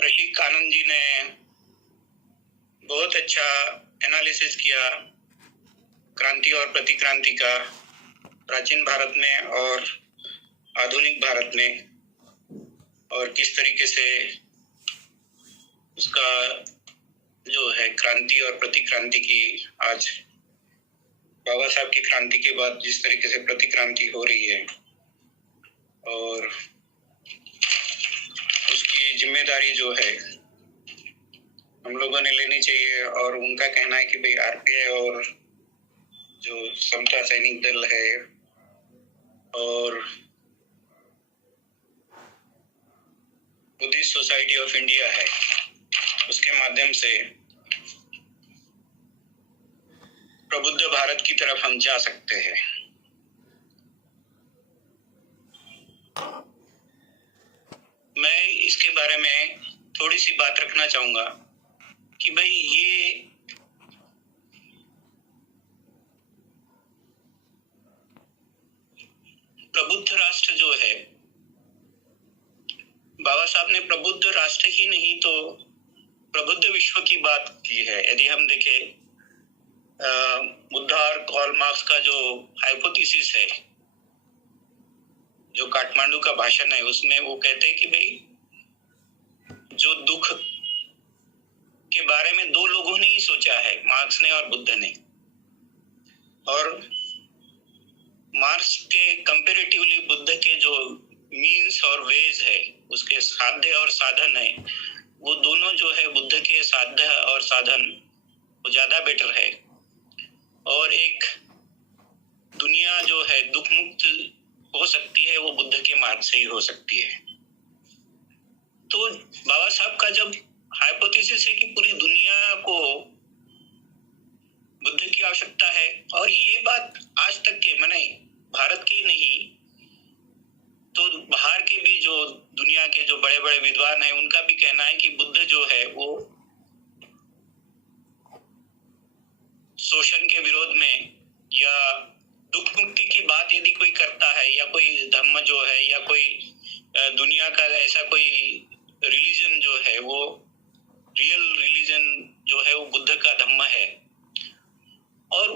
प्रशिक आनंद जी ने बहुत अच्छा एनालिसिस किया क्रांति और प्रतिक्रांति का प्राचीन भारत में और आधुनिक भारत में, और किस तरीके से उसका जो है क्रांति और प्रतिक्रांति की आज बाबा साहब की क्रांति के बाद जिस तरीके से प्रतिक्रांति हो रही है और उसकी जिम्मेदारी जो है हम लोगों ने लेनी चाहिए। और उनका कहना है कि भाई आरपीआई और जो समता सैनिक दल है और बुद्धिस्ट सोसाइटी ऑफ इंडिया है, उसके माध्यम से प्रबुद्ध भारत की तरफ हम जा सकते हैं। मैं इसके बारे में थोड़ी सी बात रखना चाहूंगा कि भाई ये प्रबुद्ध राष्ट्र जो है, बाबा साहब ने प्रबुद्ध राष्ट्र ही नहीं तो प्रबुद्ध विश्व की बात की है। यदि हम देखें बुद्धा और कार्ल मार्क्स का जो हाइपोथेसिस है, जो काठमांडू का भाषण है, उसमें वो कहते हैं कि भाई जो दुख के बारे में दो लोगों ने ही सोचा है, मार्क्स ने और बुद्ध ने, और मार्क्स के कंपैरेटिवली बुद्ध के जो मीन्स और वेज है, उसके साध्य और साधन है, वो दोनों जो है बुद्ध के साध्य और साधन वो ज्यादा बेटर है। और एक दुनिया जो है दुख मुक्त हो सकती है वो बुद्ध के मार्ग से ही हो सकती है। तो बाबा साहब का जब हाइपोथेसिस है कि पूरी दुनिया को बुद्ध की आवश्यकता है, और ये बात आज तक के माने भारत के नहीं तो बाहर के भी जो दुनिया के जो बड़े बड़े विद्वान हैं उनका भी कहना है कि बुद्ध जो है वो शोषण के विरोध में या दुख मुक्ति की बात यदि कोई करता है, या कोई धर्म जो है या कोई दुनिया का ऐसा कोई रिलीजन जो है, वो रियल रिलीजन जो है वो बुद्ध का धम्म है। और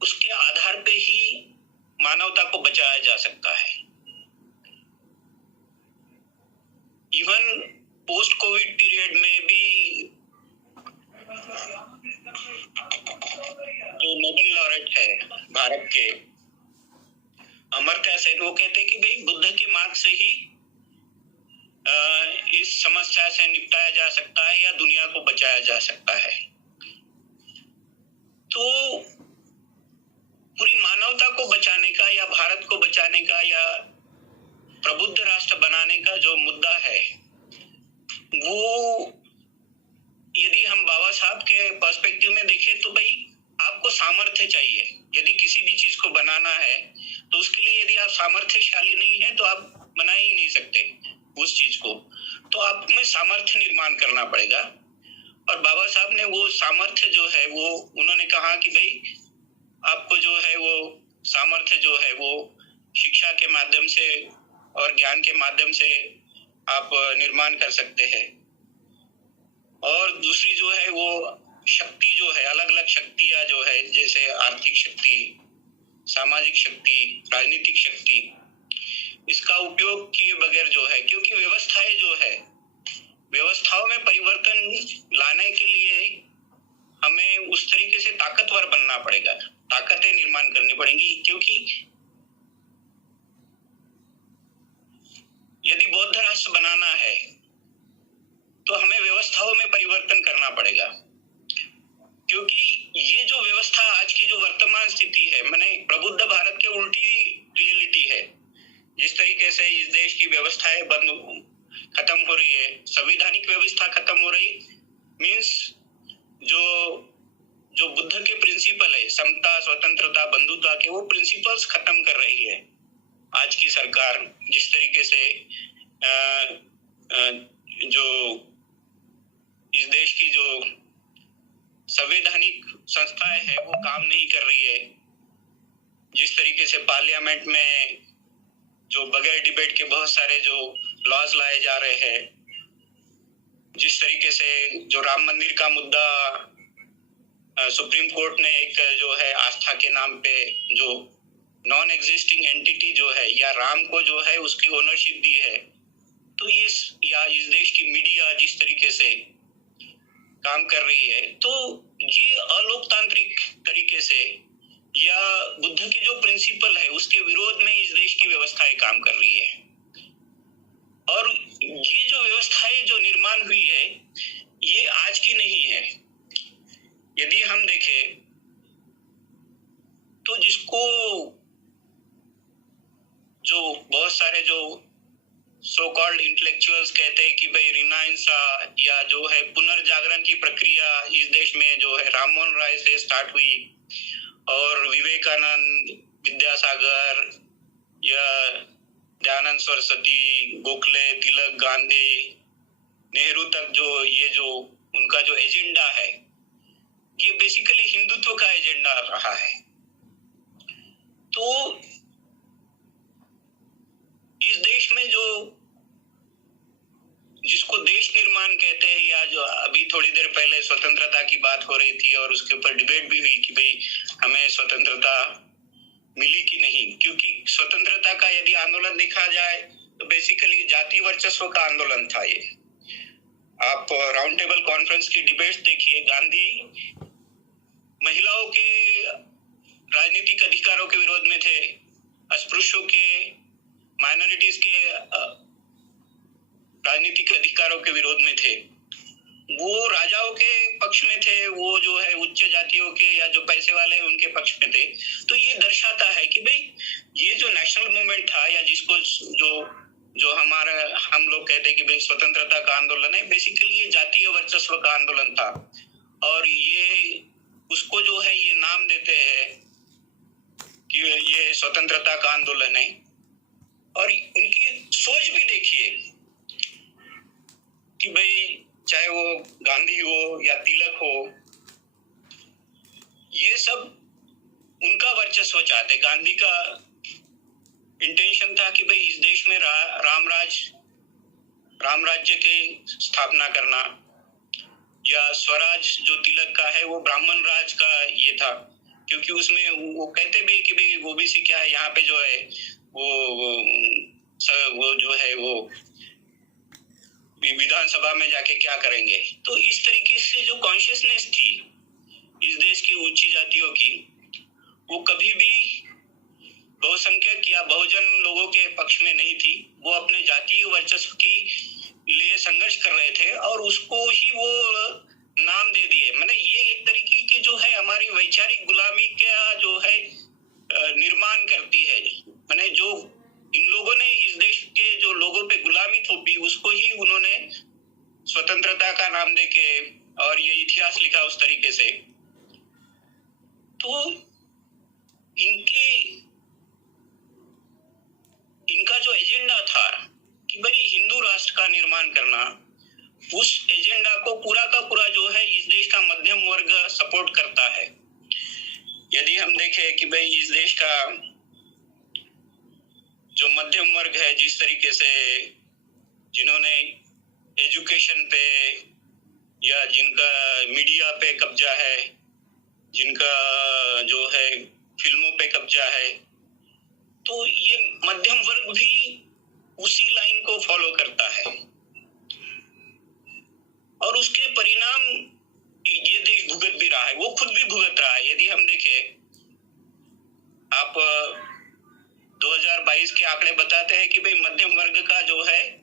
उसके आधार पे ही मानवता को बचाया जा सकता है। इवन पोस्ट कोविड पीरियड में भी जो नोबेल लॉरेट है भारत के अमर्त्य सेन, वो कहते हैं कि भाई बुद्ध के मार्ग से ही इस समस्या से निपटाया जा सकता है या दुनिया को बचाया जा सकता है। तो पूरी मानवता को बचाने का या भारत को बचाने का या प्रबुद्ध राष्ट्र बनाने का जो मुद्दा है, वो यदि हम बाबा साहब के पर्सपेक्टिव में देखें तो भाई आपको सामर्थ्य चाहिए। यदि किसी भी चीज को बनाना है तो उसके लिए यदि आप सामर्थ्यशाली नहीं है तो आप बना ही नहीं सकते उस चीज को, तो आप में सामर्थ्य निर्माण करना पड़ेगा। और बाबा साहब ने वो सामर्थ्य जो है वो उन्होंने कहा कि भाई आपको जो है वो सामर्थ्य जो है वो शिक्षा के माध्यम से और ज्ञान के माध्यम से आप निर्माण कर सकते हैं। और दूसरी जो है वो शक्ति जो है, अलग अलग शक्तियां जो है, जैसे आर्थिक शक्ति, सामाजिक शक्ति, राजनीतिक शक्ति, इसका उपयोग किए बगैर जो है, क्योंकि व्यवस्थाएं जो है, व्यवस्थाओं में परिवर्तन लाने के लिए हमें उस तरीके से ताकतवर बनना पड़ेगा, ताकतें निर्माण करनी पड़ेंगी। क्योंकि यदि बौद्ध राष्ट्र बनाना है तो हमें व्यवस्थाओं में परिवर्तन करना पड़ेगा। क्योंकि ये जो व्यवस्था आज की जो वर्तमान स्थिति है, माने प्रबुद्ध भारत के उल्टी रियलिटी है। जिस तरीके से इस देश की व्यवस्थाएं खत्म हो रही है, संवैधानिक व्यवस्था खत्म हो रही, मीन्स जो बुद्ध के प्रिंसिपल है, समता, स्वतंत्रता, बंधुता के, वो प्रिंसिपल्स खत्म कर रही है आज की सरकार। जिस तरीके से जो इस देश की जो संवैधानिक संस्थाएं है वो काम नहीं कर रही है, जिस तरीके से पार्लियामेंट में जो बगैर डिबेट के बहुत सारे जो लॉज लाए जा रहे हैं, जिस तरीके से जो राम मंदिर का मुद्दा सुप्रीम कोर्ट ने एक जो है आस्था के नाम पे जो नॉन एग्जिस्टिंग एंटिटी जो है या राम को जो है उसकी ओनरशिप दी है, तो इस देश की मीडिया जिस तरीके से काम कर रही है, तो ये अलोकतांत्रिक तरीके से या बुद्ध के जो प्रिंसिपल है उसके विरोध में इस देश की व्यवस्थाएं काम कर रही है। और ये जो व्यवस्थाएं जो निर्माण हुई है ये आज की नहीं है। यदि हम देखें तो जिसको जो बहुत सारे जो सो कॉल्ड इंटेलेक्चुअल्स कहते हैं कि भाई रिनाइंसा या जो है पुनर्जागरण की प्रक्रिया इस देश में जो है राममोहन राय से स्टार्ट हुई और विवेकानंद, विद्यासागर या दयानंद सरस्वती, गोखले, तिलक, गांधी, नेहरू तक जो ये जो उनका जो एजेंडा है ये बेसिकली हिंदुत्व का एजेंडा रहा है। तो इस देश में जो जिसको देश निर्माण कहते हैं या जो अभी थोड़ी देर पहले स्वतंत्रता की बात हो रही थी और उसके ऊपर डिबेट भी हुई कि भाई हमें स्वतंत्रता मिली कि नहीं, क्योंकि स्वतंत्रता का यदि आंदोलन देखा जाए तो बेसिकली जाति वर्चस्व का आंदोलन था ये। आप राउंड टेबल कॉन्फ्रेंस की डिबेट्स देखिए, गांधी महिलाओं के राजनीतिक अधिकारों के विरोध में थे, अस्पृश्यों के, माइनॉरिटीज के राजनीतिक अधिकारों के विरोध में थे। वो राजाओं के पक्ष में थे, वो जो है उच्च जातियों के या जो पैसे वाले हैं उनके पक्ष में थे। तो ये दर्शाता है कि भाई ये जो नेशनल मूवमेंट था या जिसको जो हमारा हम लोग कहते हैं कि भाई स्वतंत्रता का आंदोलन है, बेसिकली ये जातीय वर्चस्व का आंदोलन था। और ये उसको जो है ये नाम देते हैं कि ये स्वतंत्रता का आंदोलन है। और उनकी सोच भी देखिए कि भाई चाहे वो गांधी हो या तिलक हो, ये सब उनका वर्चस्व चाहते। गांधी का इंटेंशन था कि भाई इस देश में राम राज्य की स्थापना करना, या स्वराज जो तिलक का है वो ब्राह्मण राज का ये था, क्योंकि उसमें वो कहते भी है कि भाई ओबीसी क्या है, यहाँ पे जो है वो जो है वो विधानसभा में जाके क्या करेंगे। तो इस तरीके से जो कॉन्शियसनेस थी इस देश की ऊंची जातियों की, वो कभी भी बहुसंख्यक या बहुजन लोगों के पक्ष में नहीं थी। वो अपने जातीय वर्चस्व की लिए संघर्ष कर रहे थे और उसको ही वो नाम दे दिए। मैंने ये एक तरीके की जो है हमारी वैचारिक गुलामी का जो है निर्माण करती है। मैंने जो इन लोगों ने इस देश के जो लोगों पे गुलामी थोपी उसको ही उन्होंने स्वतंत्रता का नाम देके और ये इतिहास लिखा उस तरीके से। तो इनका जो एजेंडा था कि भाई हिंदू राष्ट्र का निर्माण करना, उस एजेंडा को पूरा का पूरा जो है इस देश का मध्यम वर्ग सपोर्ट करता है। यदि हम देखें कि भाई इस देश का जो मध्यम वर्ग है, जिस तरीके से जिन्होंने एजुकेशन पे या जिनका मीडिया पे कब्जा है, जिनका जो है फिल्मों पे कब्जा है, तो ये मध्यम वर्ग भी उसी लाइन को फॉलो करता है और उसके परिणाम ये देश भुगत भी रहा है, वो खुद भी भुगत रहा है। यदि हम देखें, आप 2022 के आंकड़े बताते हैं कि भाई मध्यम वर्ग का जो है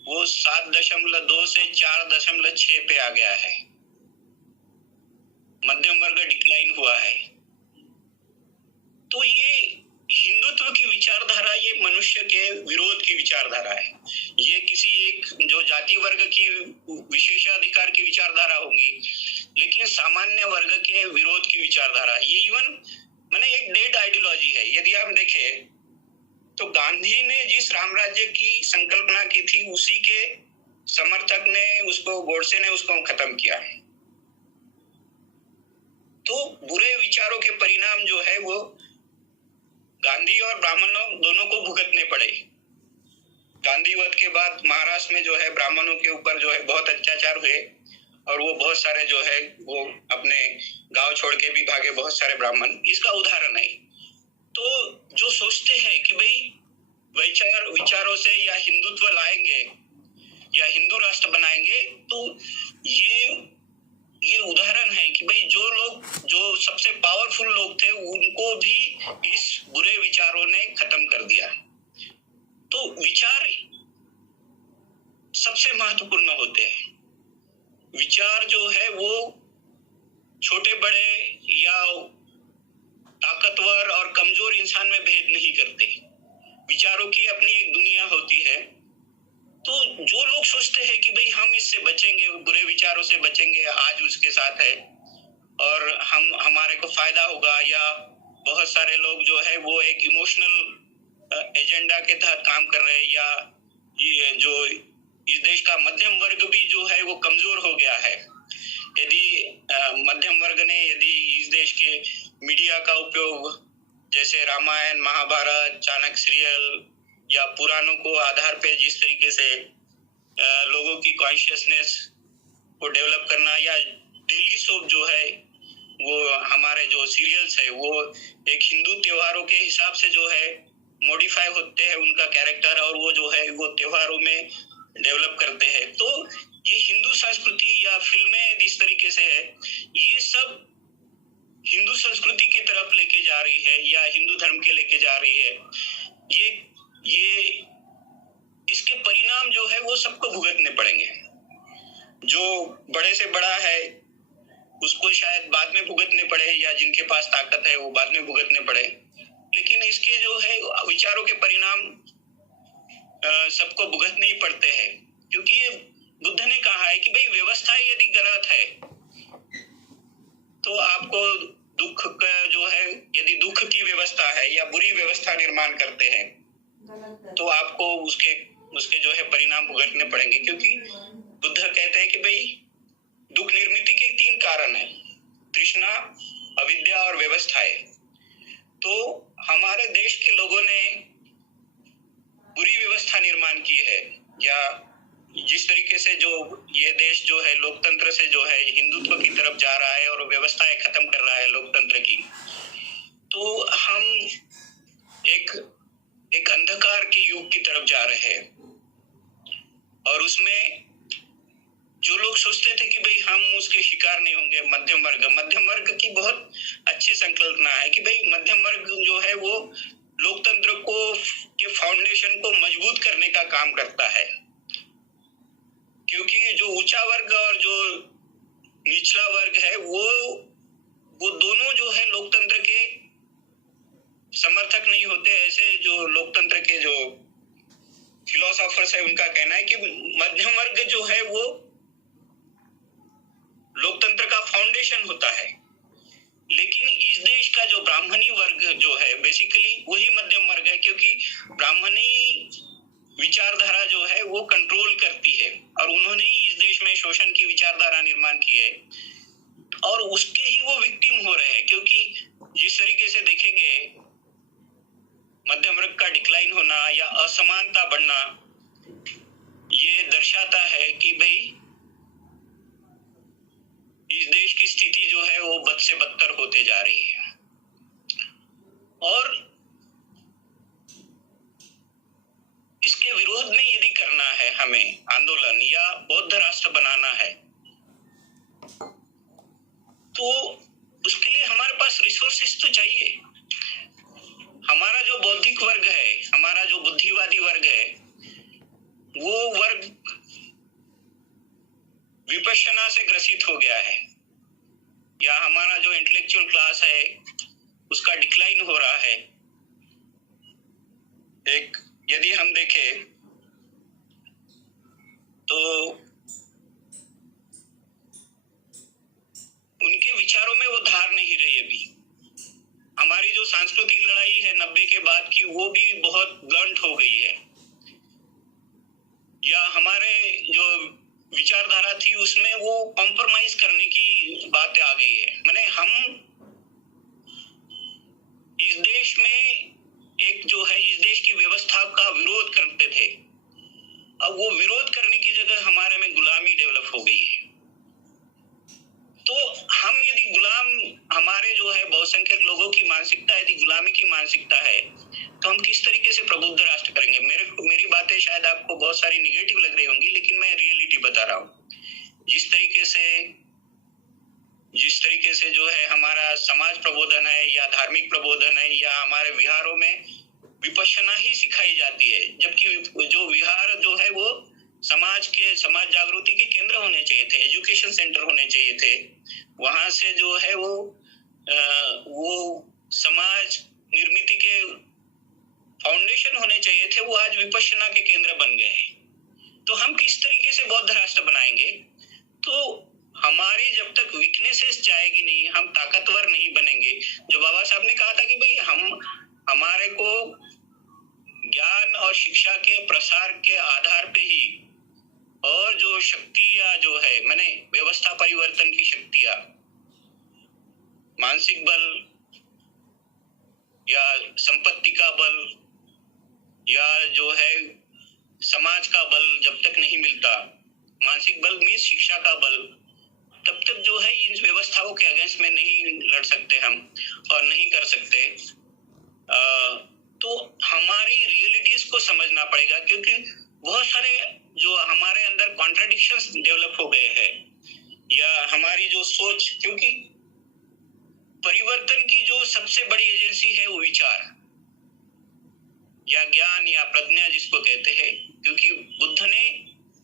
वो 7.2 से 4.6 पे आ गया है। मध्यम वर्ग डिक्लाइन हुआ है। तो ये हिंदुत्व की विचारधारा ये मनुष्य के विरोध की विचारधारा है। ये किसी एक जो जाति वर्ग की विशेषाधिकार की विचारधारा होगी, लेकिन सामान्य वर्ग के विरोध की विचारधारा, ये इवन मैंने एक डेड आइडियोलॉजी है। यदि आप देखें तो गांधी ने जिस रामराज्य की संकल्पना की थी उसी के समर्थक ने उसको, गोडसे ने उसको खत्म किया है। तो बुरे विचारों के परिणाम जो है वो गांधी और ब्राह्मणों दोनों को भुगतने पड़े। गांधीवध के बाद महाराष्ट्र में जो है ब्राह्मणों के ऊपर जो है बहुत अत्याचार हुए और वो बहुत सारे जो है वो अपने गांव छोड़ के भी भागे, बहुत सारे ब्राह्मण, इसका उदाहरण है। तो जो सोचते हैं कि भाई विचारों से या हिंदुत्व लाएंगे या हिंदू राष्ट्र बनाएंगे, तो ये उदाहरण है कि भाई जो सबसे पावरफुल लोग थे उनको भी इस बुरे विचारों ने खत्म कर दिया। तो विचार सबसे महत्वपूर्ण होते हैं। विचार जो है वो छोटे बड़े या ताकतवर और कमजोर इंसान में भेद नहीं करते। विचारों की अपनी एक दुनिया होती है। तो जो लोग सोचते हैं कि भाई हम इससे बचेंगे, बुरे विचारों से बचेंगे, आज उसके साथ है और हमारे को फायदा होगा, या बहुत सारे लोग जो है वो एक इमोशनल एजेंडा के तहत काम कर रहे हैं, या ये जो इस देश का मध्यम वर्ग भी जो है वो कमजोर हो गया है। यदि मध्यम वर्ग ने यदि इस देश के मीडिया का उपयोग जैसे रामायण, महाभारत, चाणक्य सीरियल या पुराणों को आधार पे जिस तरीके से लोगों की कॉन्शियसनेस को डेवलप करना, या डेली सोप जो है वो हमारे जो सीरियल्स है वो एक हिंदू त्योहारों के हिसाब से जो है मॉडिफाई होते हैं उनका कैरेक्टर, और वो जो है वो त्योहारों में डेवलप करते हैं। तो ये हिंदू संस्कृति या फिल्में जिस तरीके से है, ये सब हिंदू संस्कृति की तरफ लेके जा रही है या हिंदू धर्म के लेके जा रही है। ये इसके परिणाम जो है वो सबको भुगतने पड़ेंगे। जो बड़े से बड़ा है उसको शायद बाद में भुगतने पड़े, या जिनके पास ताकत है वो बाद में भुगतने पड़े, लेकिन इसके जो है विचारों के परिणाम सबको भुगतने ही पड़ते हैं। क्योंकि ये बुद्ध ने कहा है कि भाई व्यवस्था यदि गलत है तो आपको दुख का जो है, यदि दुख की व्यवस्था है या बुरी व्यवस्था निर्माण करते हैं तो आपको उसके जो है परिणाम भुगतने पड़ेंगे। क्योंकि बुद्ध कहते हैं कि भाई दुख निर्मित के 3 कारण है, तृष्णा, अविद्या और व्यवस्थाएं। तो हमारे देश के लोगों ने बुरी व्यवस्था निर्माण की है, या जिस तरीके से जो ये देश जो है लोकतंत्र से जो है हिंदुत्व की तरफ जा रहा है और व्यवस्थाएं खत्म कर रहा है लोकतंत्र की, तो हम एक अंधकार के युग की तरफ जा रहे हैं। और उसमें जो लोग सोचते थे कि भाई हम उसके शिकार नहीं होंगे, मध्यम वर्ग की बहुत अच्छी संकल्पना है कि भाई मध्यम वर्ग जो है वो लोकतंत्र के फाउंडेशन को मजबूत करने का काम करता है। क्योंकि जो ऊंचा वर्ग और जो निचला वर्ग है वो दोनों जो है लोकतंत्र के समर्थक नहीं होते। ऐसे जो लोकतंत्र के जो फिलोसोफर्स है उनका कहना है कि मध्यम वर्ग जो है वो लोकतंत्र का फाउंडेशन होता है। लेकिन इस देश का जो ब्राह्मणी वर्ग जो है बेसिकली वही मध्यम वर्ग है, क्योंकि ब्राह्मणी विचारधारा जो है वो कंट्रोल करती है और उन्होंने ही इस देश में शोषण की विचारधारा निर्माण की है और उसके ही वो विक्टिम हो रहे हैं। क्योंकि जिस तरीके से देखेंगे मध्यम वर्ग का डिक्लाइन होना या असमानता बढ़ना, ये दर्शाता है कि भाई इस देश की स्थिति जो है वो बद से बदतर होते जा रही है। और इसके विरोध में यदि करना है हमें आंदोलन या बौद्ध राष्ट्र बनाना है तो उसके लिए हमारे पास रिसोर्सेस तो चाहिए। हमारा जो बौद्धिक वर्ग है, हमारा जो बुद्धिवादी वर्ग है, वो वर्ग विपश्यना से ग्रसित हो गया है, या हमारा जो इंटेलेक्चुअल क्लास है उसका डिक्लाइन हो रहा है। एक यदि हम देखें तो उनके विचारों में वो धार नहीं रही अभी। हमारी जो सांस्कृतिक लड़ाई है 90 के बाद की, वो भी बहुत ब्लंट हो गई है, या हमारे जो विचारधारा थी उसमें वो कॉम्प्रोमाइज करने की बात आ गई है। माने हम इस देश में एक जो है इस देश की व्यवस्था का विरोध करते थे, अब वो विरोध करने की जगह हमारे में गुलामी डेवलप हो गई है। तो हम यदि गुलाम, हमारे जो है बहुसंख्यक लोगों की मानसिकता यदि गुलामी की मानसिकता है, तो हम किस तरीके से प्रबुद्ध राष्ट्र करेंगे? मेरी बातें शायद आपको बहुत सारी निगेटिव लग रही होंगी, लेकिन मैं रियलिटी बता रहा हूँ। जिस तरीके से जो है हमारा समाज प्रबोधन है या धार्मिक प्रबोधन है, या हमारे विहारों में विपश्यना ही सिखाई जाती है, जबकि जो विहार जो है वो समाज जागृति के केंद्र होने चाहिए थे, एजुकेशन सेंटर होने चाहिए थे। वहां से जो है वो समाज निर्मिति के फाउंडेशन होने चाहिए थे, वो आज विपश्यना के केंद्र बन गए हैं। तो हम किस तरीके से बौद्ध राष्ट्र बनाएंगे? तो हमारी जब तक वीकनेसेस जाएगी नहीं, हम ताकतवर नहीं बनेंगे। जो बाबा साहब ने कहा था कि भाई हमारे को ज्ञान और शिक्षा के प्रसार के आधार पे ही, और जो शक्तियां जो है, मैंने व्यवस्था परिवर्तन की शक्तियां, मानसिक बल या संपत्ति का बल या जो है समाज का बल जब तक नहीं मिलता, मानसिक बल मीन्स शिक्षा का बल, तब तक जो है इन व्यवस्थाओं के अगेंस्ट में नहीं लड़ सकते हम और नहीं कर सकते। तो हमारी रियलिटीज को समझना पड़ेगा, क्योंकि बहुत सारे जो हमारे अंदर कॉन्ट्रडिक्शंस डेवलप हो गए हैं, या हमारी जो सोच, क्योंकि परिवर्तन की जो सबसे बड़ी एजेंसी है वो विचार या ज्ञान या प्रज्ञा जिसको कहते हैं, क्योंकि बुद्ध ने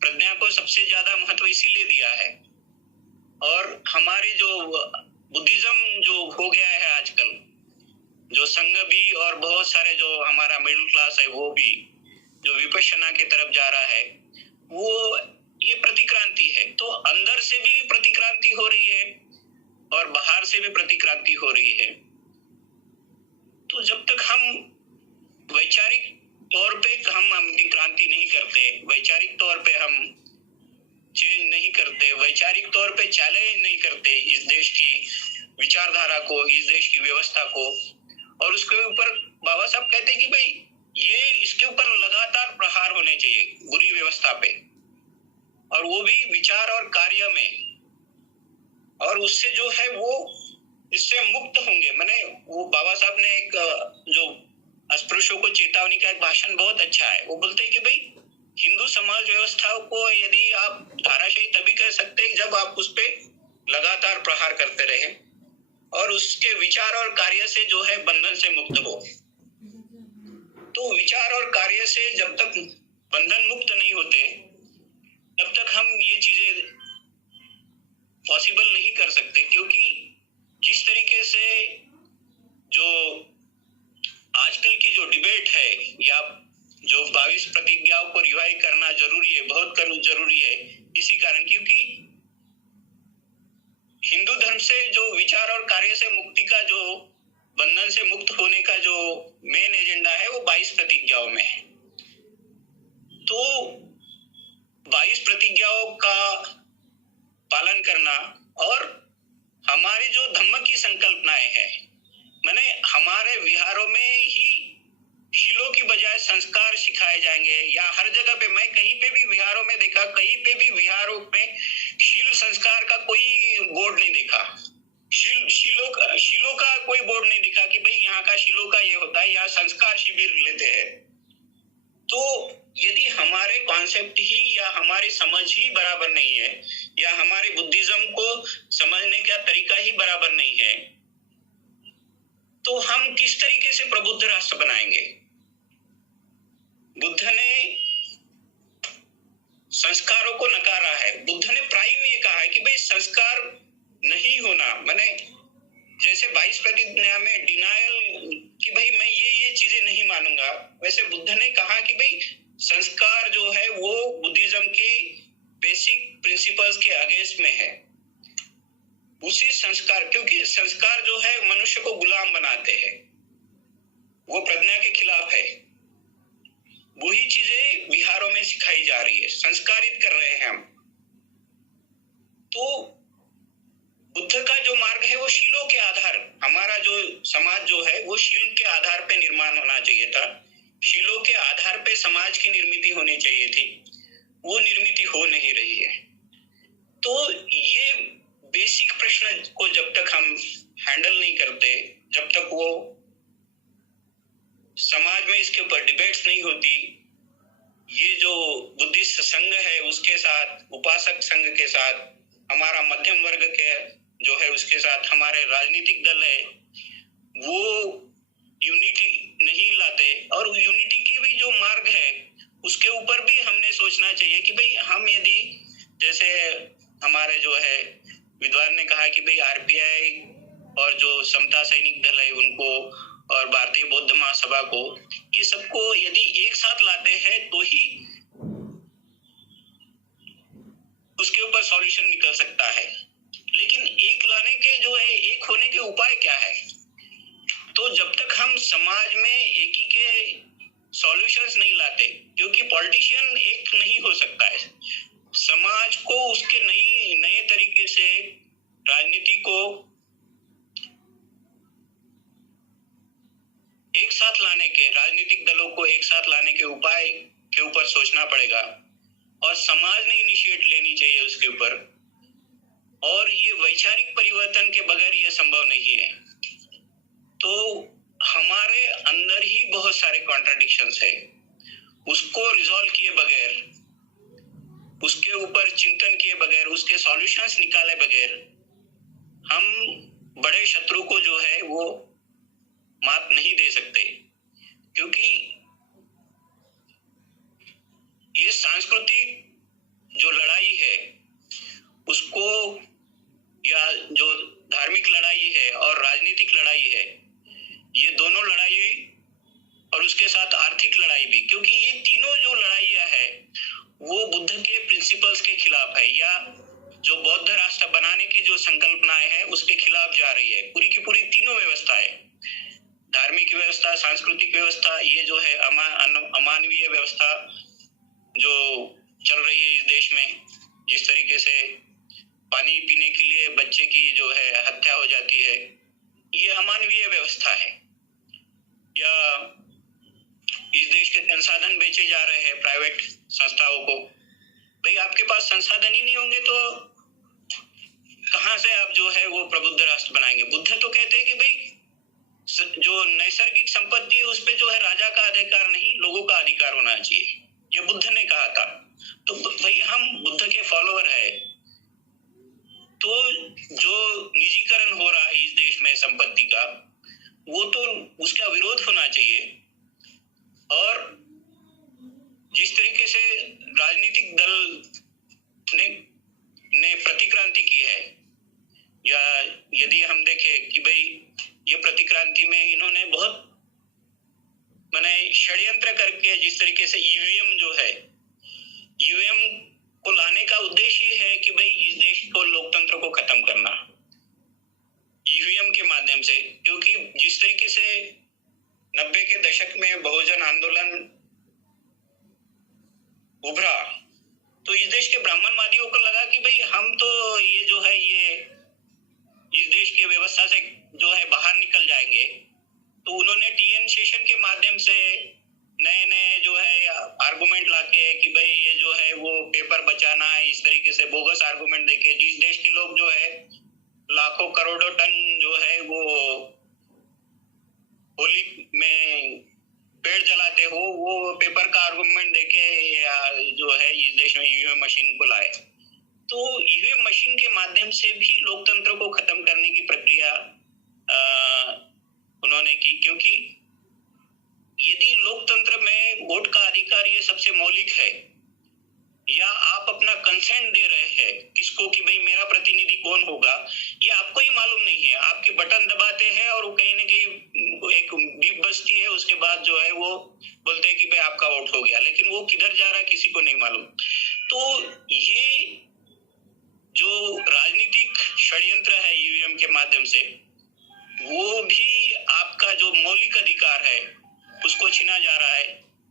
प्रज्ञा को सबसे ज्यादा महत्व इसीलिए दिया है। और हमारी जो बुद्धिज्म जो हो गया है आजकल, जो संघ भी और बहुत सारे जो हमारा मिडिल क्लास है वो भी जो विपश्यना की तरफ जा रहा है, वो ये प्रतिक्रांति है। तो अंदर से भी प्रतिक्रांति हो रही है और बाहर से भी प्रतिक्रांति हो रही है। तो जब तक हम वैचारिक तौर पे हम अपनी क्रांति नहीं करते, वैचारिक तौर पे हम चेंज नहीं करते, वैचारिक तौर पे चैलेंज नहीं करते इस देश की विचारधारा को, इस देश की व्यवस्था को, और उसके ऊपर बाबा साहब कहते हैं कि भाई ये इसके ऊपर लगातार प्रहार होने चाहिए बुरी व्यवस्था पे, और वो भी विचार और कार्य में, और उससे जो है वो इससे मुक्त होंगे। मैंने वो बाबा साहब ने एक जो अस्पृश्यों को चेतावनी का एक भाषण बहुत अच्छा है, वो बोलते हैं कि भाई हिंदू समाज व्यवस्था को यदि आप धाराशायी तभी कर सकते हैं जब आप उस पे लगातार प्रहार करते रहे और उसके विचार और कार्य से जो है बंधन से मुक्त हो। तो विचार और कार्य से जब तक बंधन मुक्त नहीं होते तब तक हम ये चीजें पॉसिबल नहीं कर सकते, क्योंकि जिस तरीके से जो आजकल की जो डिबेट है, या जो 22 प्रतिज्ञाओं को रिवाइव करना जरूरी है, बहुत जरूरी है, इसी कारण, क्योंकि हिंदू धर्म से जो विचार और कार्य से मुक्ति का, जो बंधन से मुक्त होने का जो मेन एजेंडा है वो 22 प्रतिज्ञाओं में है। तो 22 प्रतिज्ञाओं का पालन करना, और हमारी जो धम्म की संकल्पनाएं हैं, माने हमारे विहारों में ही शीलों की बजाय संस्कार सिखाए जाएंगे, या हर जगह पे, मैं कहीं पे भी विहारों में देखा, कहीं पे भी विहारों में शील संस्कार का कोई बोर्ड नहीं देखा, शीलों का कोई बोर्ड नहीं दिखा कि भाई यहाँ का शीलों का ये होता है, यहाँ संस्कार शिविर लेते हैं। तो यदि हमारे कॉन्सेप्ट ही या हमारी समझ ही बराबर नहीं है, या हमारे बुद्धिज्म को समझने का तरीका ही बराबर नहीं है, तो हम किस तरीके से प्रबुद्ध राष्ट्र बनाएंगे? बुद्ध ने संस्कारों को नकारा है। बुद्ध ने प्राइम में कहा है कि भाई संस्कार नहीं होना, माने जैसे 22 प्रतिज्ञा में डिनायल कि भाई मैं ये चीजें नहीं मानूंगा, वैसे बुद्ध ने कहा कि भाई संस्कार जो है वो बुद्धिज्म की बेसिक प्रिंसिपल्स के अगेंस्ट में है। उसी संस्कार, क्योंकि संस्कार जो है मनुष्य को गुलाम बनाते हैं, वो प्रज्ञा के खिलाफ है। वही चीजें विहारों में सिखाई जा रही है, संस्कारित कर रहे हैं हम। तो बुद्ध का जो मार्ग है वो शीलों के आधार, हमारा जो समाज जो है वो शील के आधार पे निर्माण होना चाहिए था, शीलों के आधार पे समाज की निर्मिति होनी चाहिए थी, वो निर्मिति हो नहीं रही है। तो ये बेसिक प्रश्न को जब तक हम हैंडल नहीं करते, जब तक वो समाज में इसके ऊपर डिबेट्स नहीं होती, ये जो बुद्धिस्ट संघ है उसके साथ, उपासक संघ के साथ, हमारा मध्यम वर्ग के जो है उसके साथ, हमारे राजनीतिक दल है, वो यूनिटी नहीं लाते, और यूनिटी के भी जो मार्ग है उसके ऊपर भी हमने सोचना चाहिए कि भाई हम यदि, जैसे हमारे जो है विद्वान ने कहा कि भाई आरपीआई और जो समता सैनिक दल है उनको और भारतीय बौद्ध महासभा को, ये सबको यदि एक साथ लाते हैं तो ही उसके ऊपर सॉल्यूशन निकल सकता है। लेकिन एक लाने के जो है, एक होने के उपाय क्या है? तो जब तक हम समाज में एकी के सॉल्यूशंस नहीं लाते, क्योंकि पॉलिटिशियन एक नहीं हो सकता है, समाज को उसके नए तरीके से राजनीति को एक साथ लाने के, राजनीतिक दलों को एक साथ लाने के उपाय के ऊपर सोचना पड़ेगा, और समाज ने इनिशिएट लेनी चाहिए उसके ऊपर, और ये वैचारिक परिवर्तन के बगैर ये संभव नहीं है। तो हमारे अंदर ही बहुत सारे कॉन्ट्राडिक्शंस है, उसको रिजॉल्व किए बगैर, उसके ऊपर चिंतन किए बगैर, उसके सॉल्यूशंस निकाले बगैर हम बड़े शत्रु को जो है वो मात नहीं दे सकते। क्योंकि ये सांस्कृतिक जो लड़ाई है उसको, या जो धार्मिक लड़ाई है और राजनीतिक लड़ाई है, ये दोनों लड़ाई, और उसके साथ आर्थिक लड़ाई भी, क्योंकि ये तीनों जो लड़ाइयाँ है वो बुद्ध के प्रिंसिपल्स के खिलाफ है, या जो बौद्ध राष्ट्र बनाने की जो संकल्पनाएं है उसके खिलाफ जा रही है। पूरी की पूरी तीनों व्यवस्था है, धार्मिक व्यवस्था, सांस्कृतिक व्यवस्था, ये जो है अमानवीय व्यवस्था जो चल रही है इस देश में, जिस तरीके से पानी पीने के लिए बच्चे की जो है हत्या हो जाती है, ये अमानवीय व्यवस्था है। या इस देश के संसाधन बेचे जा रहे हैं प्राइवेट संस्थाओं को। भाई आपके पास संसाधन ही नहीं होंगे तो कहाँ से आप जो है वो प्रबुद्ध राष्ट्र बनाएंगे? बुद्ध तो कहते हैं कि भाई जो नैसर्गिक संपत्ति है उस पे जो है राजा का अधिकार नहीं, लोगों का अधिकार होना चाहिए, ये बुद्ध ने कहा था। तो भाई हम बुद्ध के फॉलोअर है, तो जो निजीकरण हो रहा है इस देश में संपत्ति का, वो तो उसका विरोध होना चाहिए। और जिस तरीके से राजनीतिक दल ने प्रतिक्रांति की है, या यदि हम देखें कि भाई ये प्रतिक्रांति में इन्होंने बहुत षड्यंत्र करके, जिस तरीके से ईवीएम जो है, ईवीएम को लाने का उद्देश्य ये है कि भाई इस देश को लोकतंत्र को खत्म करना ईवीएम के माध्यम से। क्योंकि जिस तरीके से 90 के दशक में बहुजन आंदोलन उभरा, तो इस देश के ब्राह्मणवादियों को लगा कि भाई हम तो ये जो है ये इस देश के व्यवस्था से जो है बाहर निकल जाएंगे। तो उन्होंने टीएन शेषन के माध्यम से नए जो है आर्गुमेंट लाके कि भाई ये जो है वो पेपर बचाना है, इस तरीके से बोगस आर्गुमेंट देके, जिस देश के लोग जो है लाखों करोड़ों टन जो है वो होली में पेड़ जलाते हो, वो पेपर का आर्गुमेंट देके जो है इस देश में ईवीएम मशीन को लाए। तो ईवीएम मशीन के माध्यम से भी लोकतंत्र को खत्म करने की प्रक्रिया उन्होंने की। क्योंकि यदि लोकतंत्र में वोट का अधिकार ये सबसे मौलिक है, या आप अपना कंसेंट दे रहे हैं किसको कि भाई मेरा प्रतिनिधि कौन होगा, ये आपको ही मालूम नहीं है। आपके बटन दबाते हैं और वो कहीं ना कहीं एक बीप बजती है, उसके बाद जो है वो बोलते हैं कि भाई आपका वोट हो गया, लेकिन वो किधर जा रहा है किसी को नहीं मालूम। तो ये जो राजनीतिक षड्यंत्र है ईवीएम के माध्यम से, वो भी आपका जो मौलिक अधिकार है उसको छीना जा रहा है।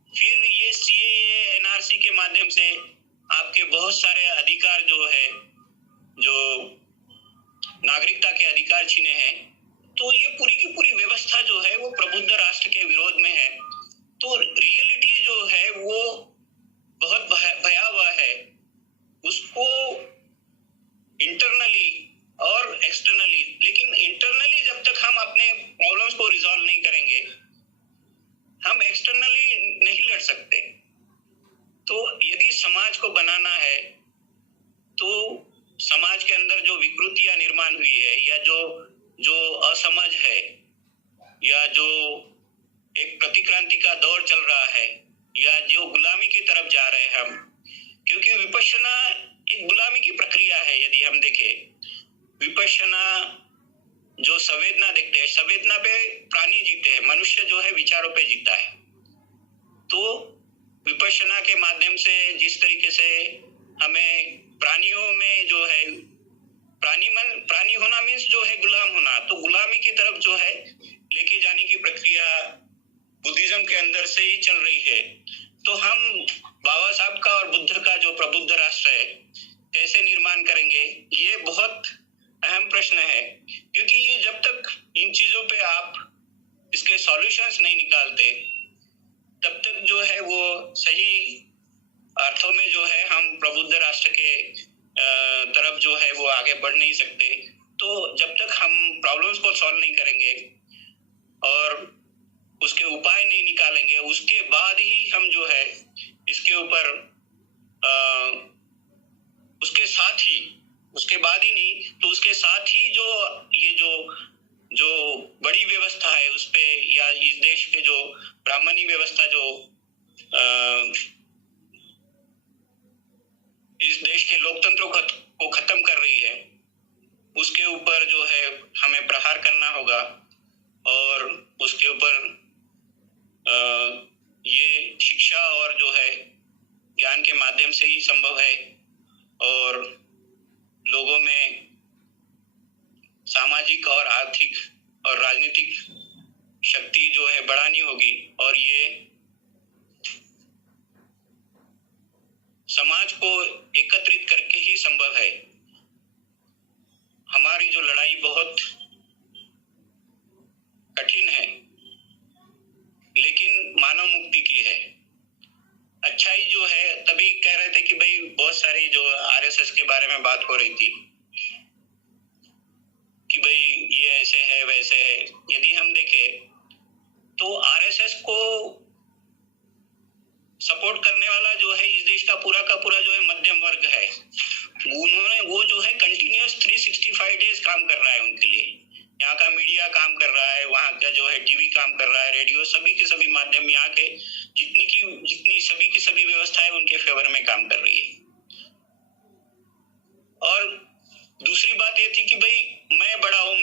फिर ये सीएए एनआरसी के माध्यम से आपके बहुत सारे अधिकार जो है, जो नागरिकता के अधिकार छीने हैं, तो ये पूरी की पूरी व्यवस्था जो है वो प्रबुद्ध राष्ट्र के विरोध में है। तो रियलिटी जो है वो बहुत भयावह है। उसको इंटरनली और एक्सटर्नली, लेकिन इंटरनली जब तक हम अपने प्रॉब्लम्स को रिजॉल्व नहीं करेंगे, हम एक्सटर्नली नहीं लड़ सकते। तो यदि समाज को बनाना है तो समाज के अंदर जो विकृतियां निर्माण हुई है, या जो असमझ है, या जो एक प्रतिक्रांति का दौर चल रहा है, या जो गुलामी की तरफ जा रहे हैं हम, क्योंकि विपश्यना एक गुलामी की प्रक्रिया है। यदि हम देखें विपश्यना जो संवेदना देखते हैं, संवेदना पे प्राणी जीते हैं, मनुष्य जो है विचारों पे जीता है। तो विपश्यना के माध्यम से जिस तरीके से हमें प्राणियों में जो है प्राणी होना मीन्स जो है गुलाम होना, तो गुलामी की तरफ जो है लेके जाने की प्रक्रिया बुद्धिज्म के अंदर से ही चल रही है। तो हम बाबा साहब का और बुद्ध का जो प्रबुद्ध राष्ट्र है कैसे निर्माण करेंगे, ये बहुत अहम प्रश्न है। क्योंकि ये जब तक इन चीजों पे आप इसके सॉल्यूशंस नहीं निकालते, तब तक जो है वो सही अर्थों में जो है हम प्रबुद्ध राष्ट्र के तरफ जो है वो आगे बढ़ नहीं सकते। तो जब तक हम प्रॉब्लम्स को सॉल्व नहीं करेंगे और उसके उपाय नहीं निकालेंगे, उसके बाद ही हम जो है इसके ऊपर उसके बाद ही नहीं तो उसके साथ ही जो ये जो बड़ी व्यवस्था है उस पे, या इस देश के जो ब्राह्मणी व्यवस्था जो इस देश के लोकतंत्र को खत्म कर रही है, उसके ऊपर जो है हमें प्रहार करना होगा। और उसके ऊपर ये शिक्षा और जो है ज्ञान के माध्यम से ही संभव है। और लोगों में सामाजिक और आर्थिक और राजनीतिक शक्ति जो है बढ़ानी होगी। और ये समाज को एकत्रित करके ही संभव है। हमारी जो लड़ाई बहुत कठिन है, लेकिन मानव मुक्ति की है। अच्छाई जो है, तभी कह रहे थे कि भाई बहुत सारी जो आरएसएस के बारे में बात हो रही थी कि भाई ये ऐसे है वैसे है। यदि हम देखें तो आरएसएस को सपोर्ट करने वाला जो है इस देश का पूरा जो है मध्यम वर्ग है। वो जो है कंटिन्यूअस 365 डेज काम कर रहा है उनके लिए। यहाँ का मीडिया काम कर रहा है, वहाँ का जो है टीवी काम कर रहा है, रेडियो, सभी के सभी माध्यम, यहाँ के जितनी सभी की सभी व्यवस्थाएं उनके फेवर में काम कर रही है। और दूसरी बात ये थी कि भाई मैं बड़ा हूँ,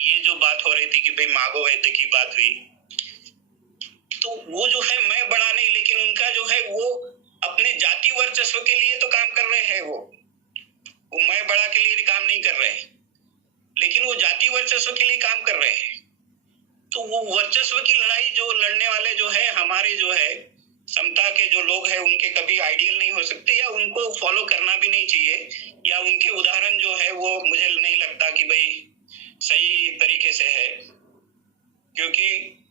ये जो बात हो रही थी कि भाई मागो वैद्य की बात हुई, तो वो जो है मैं बड़ा नहीं, लेकिन उनका जो है वो अपने जाति वर्चस्व के लिए तो काम कर रहे हैं। वो मैं बड़ा के लिए काम नहीं कर रहे हैं, लेकिन वो जाति वर्चस्व के लिए काम कर रहे हैं। तो वो वर्चस्व की लड़ाई जो लड़ने वाले जो है हमारे जो है समता के जो लोग हैं, उनके कभी आइडियल नहीं हो सकते, या उनको फॉलो करना भी नहीं चाहिए, या उनके उदाहरण जो है वो मुझे नहीं लगता कि भाई सही तरीके से है। क्योंकि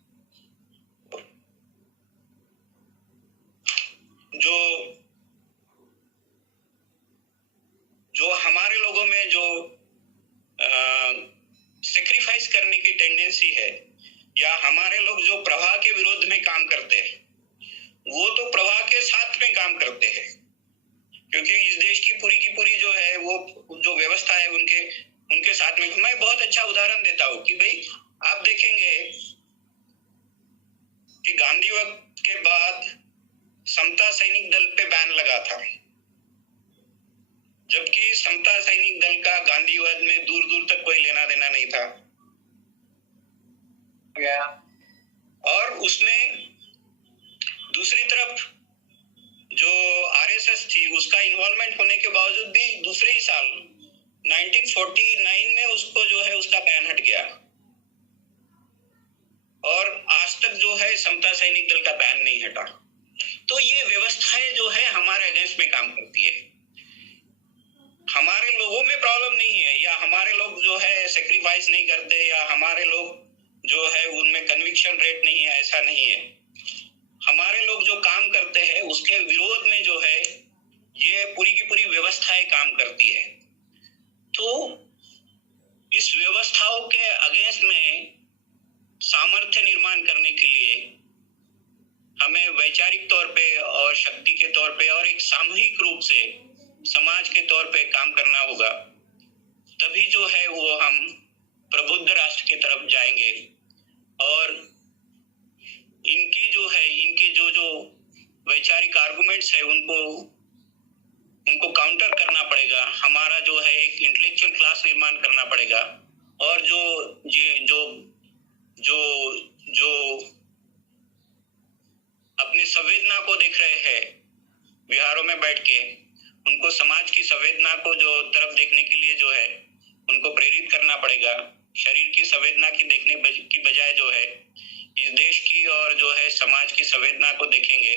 जो हमारे लोगों में जो सेक्रीफाइस करने की टेंडेंसी है, या हमारे लोग जो प्रवाह के विरोध में काम करते हैं, वो तो प्रवाह के साथ में काम करते हैं। क्योंकि इस देश की पूरी जो है वो जो व्यवस्था है उनके साथ में। मैं बहुत अच्छा उदाहरण देता हूँ कि भाई आप देखेंगे कि गांधी वक्त के बाद समता सैनिक दल पे बैन लगा था, जबकि समता सैनिक दल का गांधीवाद में दूर दूर तक कोई लेना देना नहीं था। और उसमें दूसरी तरफ जो आरएसएस थी, उसका इन्वॉल्वमेंट होने के बावजूद भी दूसरे ही साल 1949 में उसको जो है उसका बैन हट गया, और आज तक जो है समता सैनिक दल का बैन नहीं हटा। तो ये व्यवस्थाएं जो है हमारे अगेंस्ट में काम करती है, हमारे लोगों में प्रॉब्लम नहीं है, या हमारे लोग जो है सेक्रीफाइस नहीं करते, या हमारे लोग जो है उनमें कन्विक्शन रेट नहीं है, ऐसा नहीं है। हमारे लोग जो काम करते हैं उसके विरोध में जो है ये पूरी की पूरी व्यवस्थाएं काम करती है। तो इस व्यवस्थाओं के अगेंस्ट में सामर्थ्य निर्माण करने के लिए हमें वैचारिक तौर पे और शक्ति के तौर पे और एक सामूहिक रूप से समाज के तौर पे काम करना होगा। तभी जो है वो हम प्रबुद्ध राष्ट्र की तरफ जाएंगे। और इनकी जो वैचारिक आर्गुमेंट्स है उनको काउंटर करना पड़ेगा। हमारा जो है एक इंटेलेक्चुअल क्लास निर्माण करना पड़ेगा। और जो अपनी संवेदना को देख रहे हैं विहारों में बैठ के, उनको समाज की संवेदना को जो तरफ देखने के लिए जो है उनको प्रेरित करना पड़ेगा। शरीर की संवेदना की देखने की बजाय जो है इस देश की और जो है समाज की संवेदना को देखेंगे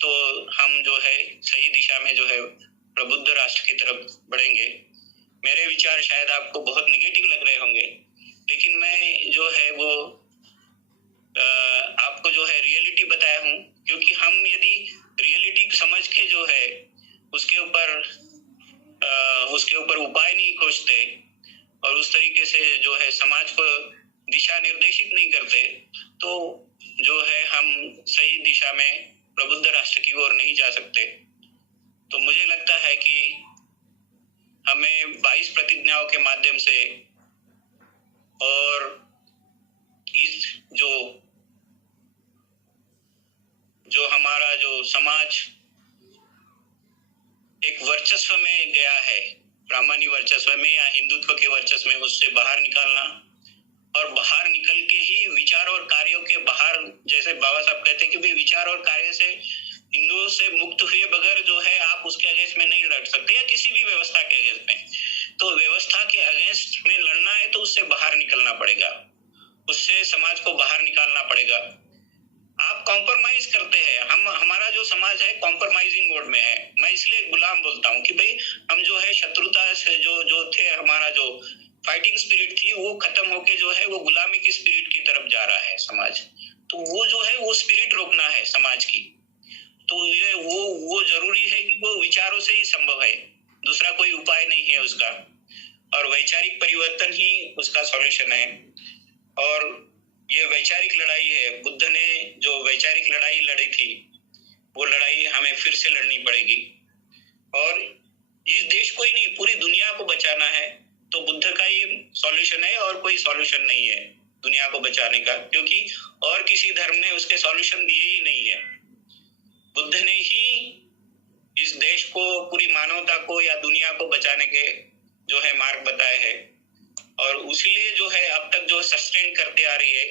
तो हम जो है सही दिशा में जो है प्रबुद्ध राष्ट्र की तरफ बढ़ेंगे। मेरे विचार शायद आपको बहुत निगेटिव लग रहे होंगे, लेकिन मैं जो है वो आपको जो है रियलिटी बताया हूँ, क्योंकि हम यदि रियलिटी समझ के जो है उसके ऊपर उपाय नहीं खोजते और उस तरीके से जो है समाज को दिशा निर्देशित नहीं करते, तो जो है हम सही दिशा में प्रबुद्ध राष्ट्र की ओर नहीं जा सकते। तो मुझे लगता है कि हमें 22 प्रतिज्ञाओं के माध्यम से और इस जो हमारा जो समाज एक वर्चस्व में गया है, ब्राह्मणी वर्चस्व में या हिंदुत्व के वर्चस्व में, उससे बाहर निकालना और बाहर निकल के ही विचार और कार्यों के बाहर, जैसे बाबा साहब कहते हैं कि भाई विचार और कार्य से हिंदुओं से मुक्त हुए बगैर जो है आप उसके अगेंस्ट में नहीं लड़ सकते, या किसी भी व्यवस्था के अगेंस्ट में। तो व्यवस्था के अगेंस्ट में लड़ना है तो उससे बाहर निकलना पड़ेगा, उससे समाज को बाहर निकालना पड़ेगा। आप कॉम्प्रोमाइज करते हैं, हमारा जो समाज है कॉम्प्रोमाइजिंग मोड में है। मैं इसलिए गुलाम बोलता हूँ कि भाई हम जो है शत्रुता से जो थे, हमारा जो फाइटिंग स्पिरिट थी वो खत्म होके जो है वो गुलामी की स्पिरिट की तरफ जा रहा है समाज। तो वो जो है वो स्पिरिट रोकना है समाज की। तो ये वो जरूरी है कि वो विचारों से ही संभव है, दूसरा कोई उपाय नहीं है उसका। और वैचारिक परिवर्तन ही उसका सॉल्यूशन है। और ये वैचारिक लड़ाई है, बुद्ध ने जो वैचारिक लड़ाई लड़ी थी वो लड़ाई हमें फिर से लड़नी पड़ेगी। और इस देश को ही नहीं पूरी दुनिया को बचाना है, तो बुद्ध का ही सॉल्यूशन है और कोई सॉल्यूशन नहीं है दुनिया को बचाने का, क्योंकि और किसी धर्म ने उसके सॉल्यूशन दिए ही नहीं है। बुद्ध ने ही इस देश को, पूरी मानवता को या दुनिया को बचाने के जो है मार्ग बताए हैं। और उसीलिए जो है अब तक जो सस्टेन करते आ रही है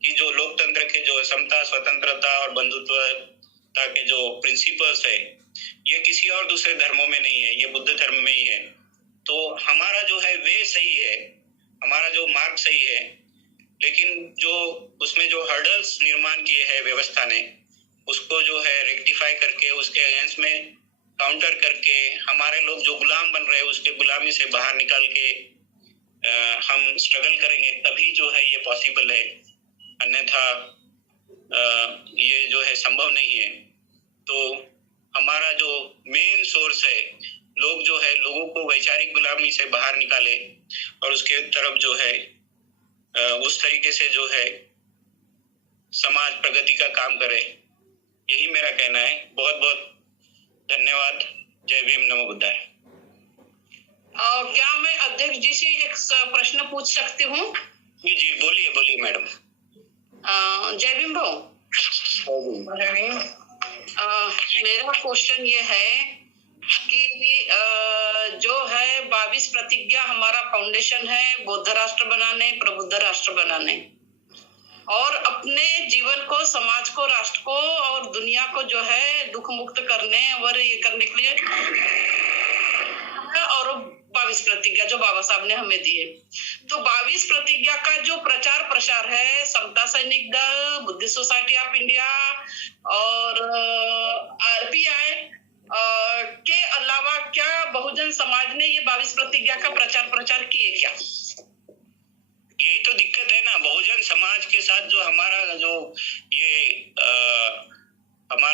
कि जो लोकतंत्र के जो समता, स्वतंत्रता और बंधुत्वता के जो प्रिंसिपल्स है, ये किसी और दूसरे धर्मों में नहीं है, ये बुद्ध धर्म में ही है। तो हमारा जो है वे सही है, हमारा जो मार्ग सही है, लेकिन जो उसमें जो हर्डल्स निर्माण किए हैं व्यवस्था ने, उसको जो है रेक्टिफाई करके, उसके अगेंस्ट में काउंटर करके, हमारे लोग जो गुलाम बन रहे हैं उसके गुलामी से बाहर निकाल के हम स्ट्रगल करेंगे, तभी जो है ये पॉसिबल है। अन्यथा ये जो है संभव नहीं है। तो हमारा जो मेन सोर्स है, लोग जो है लोगों को वैचारिक गुलामी से बाहर निकाले और उसके तरफ जो है उस तरीके से जो है समाज प्रगति का काम करे, यही मेरा कहना है। बहुत बहुत धन्यवाद। जय भीम, नमो बुद्धाय। क्या मैं अध्यक्ष जी से एक प्रश्न पूछ सकती हूँ? जी बोलिए मैडम। जय भीम भाऊ। मेरा क्वेश्चन ये है कि जो है 22 प्रतिज्ञा हमारा फाउंडेशन है बौद्ध राष्ट्र बनाने, प्रबुद्ध राष्ट्र बनाने, और अपने जीवन को, समाज को, राष्ट्र को और दुनिया को जो है दुख मुक्त करने और ये करने के लिए, और 22 प्रतिज्ञा जो बाबा साहब ने हमें दिए। तो 22 प्रतिज्ञा का जो प्रचार प्रसार है, समता सैनिक दल, बुद्धिस्ट सोसाइटी ऑफ इंडिया और आरपीआई के अलावा क्या बहुजन समाज ने ये 22 प्रतिज्ञा का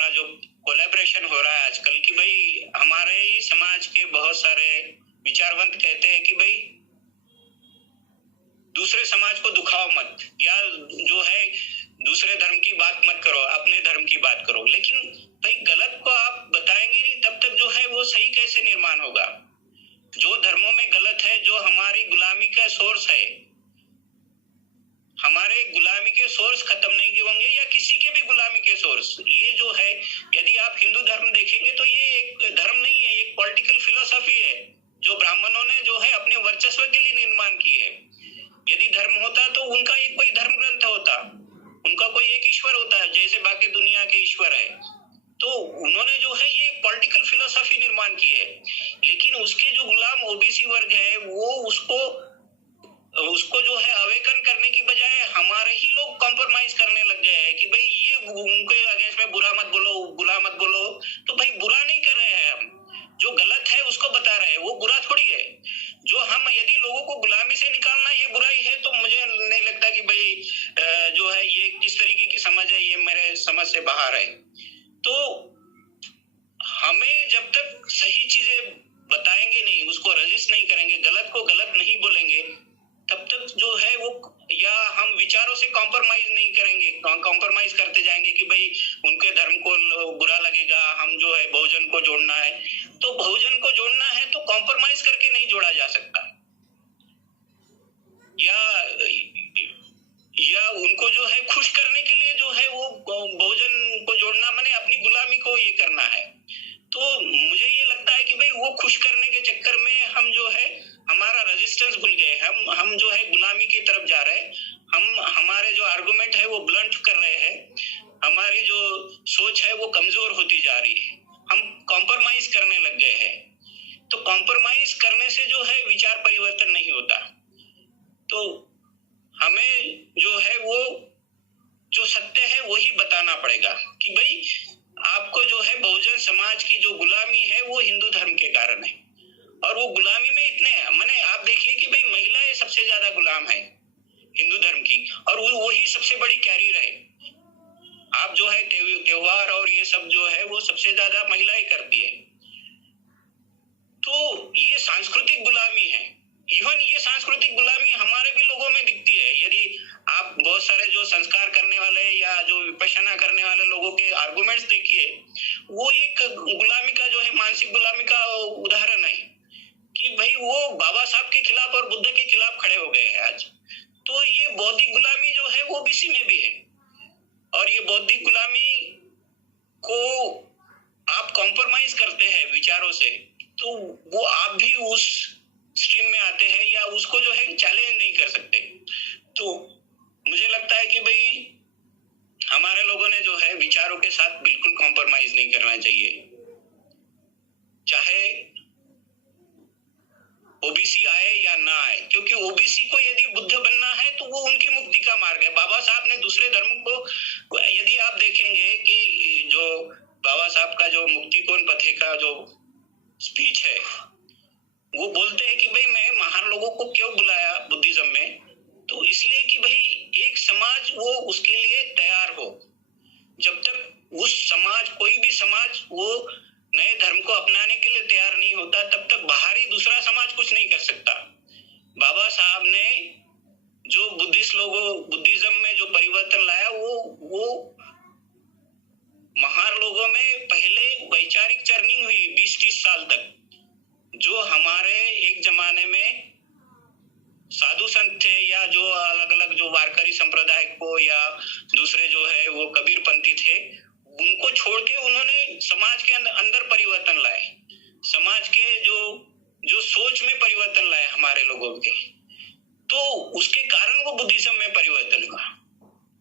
का जो कोलैबोरेशन हो रहा है आजकल कि भाई हमारे ही समाज के बहुत सारे विचारवंत कहते हैं कि भाई दूसरे समाज को दुखाओ मत, या जो है दूसरे धर्म की बात मत करो, अपने धर्म की बात करो। लेकिन भाई गलत को आप बताएंगे नहीं तब तक जो है वो सही कैसे निर्माण होगा? जो धर्मों में गलत है, जो हमारी गुलामी का सोर्स है, हमारे गुलामी के सोर्स खत्म नहीं होंगे या किसी के भी गुलामी के सोर्स, ये जो है, यदि आप हिंदू धर्म देखेंगे तो ये एक धर्म नहीं है, एक पॉलिटिकल फिलोसफी है जो ब्राह्मणों ने जो है अपने वर्चस्व के लिए निर्माण की है। यदि धर्म होता तो उनका एक कोई धर्म ग्रंथ होता, उनका कोई एक ईश्वर होता है जैसे बाकी दुनिया के ईश्वर है। तो उन्होंने जो है ये पॉलिटिकल फिलोसफी निर्माण की है, लेकिन उसके जो गुलाम ओबीसी वर्ग है वो उसको जो है अवेकन करने की बजाय हमारे ही लोग कॉम्प्रोमाइज करने लग गए हैं कि भाई ये उनके अगेंस्ट में बुरा मत बोलो, बुरा मत बोलो। तो भाई बुरा नहीं कर रहे हैं हम, जो गलत है उसको बता रहे हैं, वो बुरा थोड़ी है। जो हम यदि लोगों को गुलामी से निकालना ये बुराई है तो मुझे नहीं लगता कि भाई जो है ये किस तरीके की समझ है, ये मेरे समझ से बाहर है। तो हमें जब तक सही चीजें बताएंगे नहीं, उसको रजिस्ट नहीं करेंगे, गलत को गलत नहीं बोलेंगे, तब तक जो है वो, या हम विचारों से कॉम्प्रोमाइज नहीं करेंगे, कॉम्प्रोमाइज करते जाएंगे कि भाई उनके धर्म को बुरा लगेगा, हम जो है बहुजन को जोड़ना है। तो बहुजन को जोड़ना है तो कॉम्प्रोमाइज करके नहीं जोड़ा जा सकता, या उनको जो है खुश करने के लिए जो है वो बहुजन को जोड़ना माने अपनी गुलामी को ये करना है। तो मुझे ये लगता है कि भाई वो खुश करने के चक्कर में हम जो है हमारा रेजिस्टेंस भूल गए, हम जो है गुलामी की तरफ जा रहे हैं, हमारे जो आर्गुमेंट है वो ब्लंट कर रहे हैं, हमारी जो सोच है वो कमजोर होती जा रही है, हम कॉम्प्रोमाइज करने लग गए हैं। तो कॉम्प्रोमाइज करने से जो है विचार परिवर्तन नहीं होता। तो हमें जो है वो जो सत्य है वही बताना पड़ेगा कि भाई आपको जो है बहुजन समाज की जो गुलामी है वो हिंदू धर्म के कारण है, और वो गुलामी में इतने माने आप देखिए कि भाई महिलाएं सबसे ज्यादा गुलाम है हिंदू धर्म की, और वही सबसे बड़ी कैरियर है। आप जो है त्योहार और ये सब जो है वो सबसे ज्यादा महिलाएं करती है। तो ये सांस्कृतिक गुलामी है। इवन ये सांस्कृतिक गुलामी हमारे भी लोगों में दिखती है। यदि आप बहुत सारे जो संस्कार करने वाले या जो विपश्यना करने वाले लोगों के आर्गुमेंट्स देखिए, वो एक गुलामी का जो है मानसिक गुलामी का उदाहरण है कि भाई वो बाबा साहब के खिलाफ और बुद्ध के खिलाफ खड़े हो गए हैं आज। तो ये बौद्धिक गुलामी जो है वो ओबीसी में भी है, और ये बौद्धिक गुलामी को आप कॉम्प्रोमाइज करते हैं विचारों से, तो वो आप भी उस स्ट्रीम में आते हैं या उसको जो है चैलेंज नहीं कर सकते। तो मुझे लगता है कि भाई हमारे लोगों ने जो है विचारों के साथ बिल्कुल कॉम्प्रोमाइज नहीं करना चाहिए, चाहे ओबीसी आए या ना आए, क्योंकि ओबीसी को यदि बुद्ध बनना है तो वो उनकी मुक्ति का मार्ग है। बाबा साहब ने दूसरे धर्म को, यदि आप देखेंगे कि जो बाबा साहब का जो मुक्ति कौन पथे का जो स्पीच है, वो बोलते हैं कि भाई मैं महान लोगों को क्यों बुलाया बुद्धिज्म में, तो इसलिए कि भाई एक समाज वो उसके लिए तैयार हो। जब तक उस समाज, कोई भी समाज वो नए धर्म को अपनाने के लिए तैयार नहीं होता, तब तक बाहरी दूसरा समाज कुछ नहीं कर सकता। बाबा साहब ने जो बुद्धिज्म में जो परिवर्तन लाया, वो महान लोगों में पहले वैचारिक चर्निंग हुई 20-30 साल तक। जो हमारे एक जमाने में साधु संत थे या जो अलग अलग जो वारकरी संप्रदाय को या दूसरे जो है वो कबीर पंथी थे, उनको छोड़ के उन्होंने समाज के अंदर परिवर्तन लाए, समाज के जो सोच में परिवर्तन लाए हमारे लोगों के। तो उसके कारण वो बुद्धिज्म में परिवर्तन हुआ।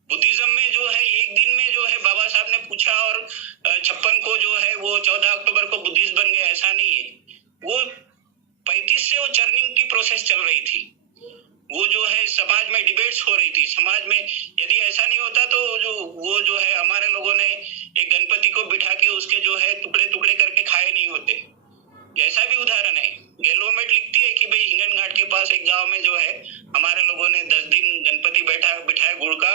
बुद्धिज्म में जो है एक दिन में जो है बाबा साहब ने पूछा और 56 को जो है वो 14 अक्टूबर को बुद्धिस्ट बन गए, ऐसा नहीं है। वो 35 से वो चर्निंग की प्रोसेस चल रही थी। वो जो है समाज में डिबेट्स हो रही थी। समाज में यदि ऐसा नहीं होता तो वो जो है हमारे लोगों ने एक गणपति को बिठा के उसके जो है टुकड़े टुकड़े करके खाए नहीं होते। ऐसा भी उदाहरण है। गैलोमेट लिखती है कि भाई हिंगन घाट के पास एक गांव में जो है हमारे लोगों ने 10 दिन गणपति बिठाया गुड़ का,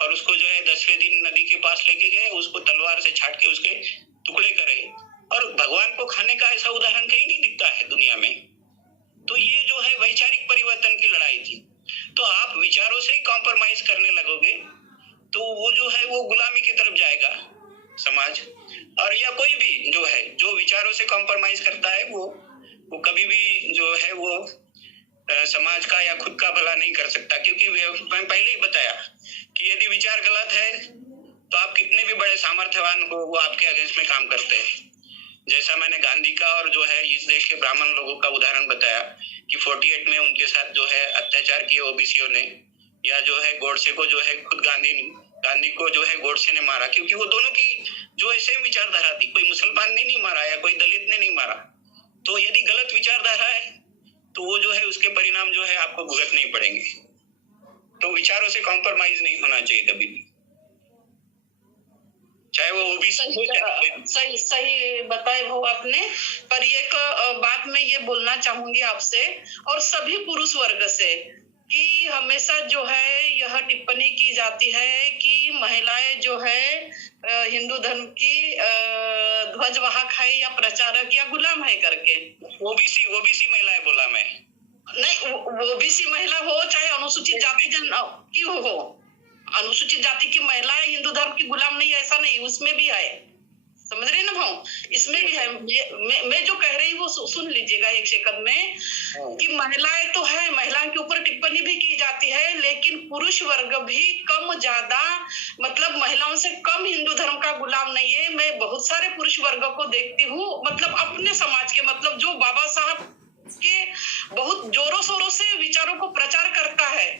और उसको जो है 10वें दिन नदी के पास लेके गए, उसको तलवार से छाट के उसके टुकड़े करे, और भगवान को खाने का ऐसा उदाहरण कहीं नहीं दिखता है दुनिया में। तो ये जो है वैचारिक परिवर्तन की लड़ाई थी। तो आप विचारों से ही कॉम्प्रोमाइज करने लगोगे तो वो जो है वो गुलामी की तरफ जाएगा समाज। और या कोई भी जो है जो विचारों से कॉम्प्रोमाइज करता है वो कभी भी जो है वो समाज का या खुद का भला नहीं कर सकता, क्योंकि मैं पहले ही बताया कि यदि विचार गलत है तो आप कितने भी बड़े सामर्थ्यवान हो वो आपके अगेंस्ट में काम करते हैं। जैसा मैंने गांधी का और जो है इस देश के ब्राह्मण लोगों का उदाहरण बताया कि 48 में उनके साथ जो है अत्याचार किए ओबीसीओ ने, या जो है गोडसे को जो है खुद गांधी को जो है गोडसे ने मारा, क्योंकि वो दोनों की जो है सेम विचारधारा थी। कोई मुसलमान ने नहीं मारा या कोई दलित ने नहीं मारा। तो यदि गलत विचारधारा है तो वो जो है उसके परिणाम जो है आपको भुगतने ही पड़ेंगे। तो विचारों से कॉम्प्रोमाइज नहीं होना चाहिए कभी भी, चाहे वो ओबीसी। सही बताए भाव आपने। पर एक बात मैं ये बोलना चाहूंगी आपसे और सभी पुरुष वर्ग से कि हमेशा जो है यह टिप्पणी की जाती है कि महिलाएं जो है हिंदू धर्म की ध्वजवाहक है या प्रचारक या गुलाम है करके। ओबीसी महिलाएं बोला मैं, नहीं, ओबीसी महिला हो चाहे अनुसूचित जाति जन क्यों हो, अनुसूचित जाति की महिलाएं हिंदू धर्म की गुलाम नहीं है ऐसा नहीं, उसमें भी है। समझ रहे ना भाव, इसमें भी है। मैं जो कह रही हूँ वो सुन लीजिएगा एक सेकंड में कि महिलाएं तो है, महिलाओं के ऊपर टिप्पणी भी की जाती है, लेकिन पुरुष वर्ग भी कम ज्यादा मतलब महिलाओं से कम हिंदू धर्म का गुलाम नहीं है। मैं बहुत सारे पुरुष वर्ग को देखती हूँ, मतलब अपने समाज के, मतलब जो बाबा साहब के बहुत जोरों शोरों से विचारों को प्रचार करता है,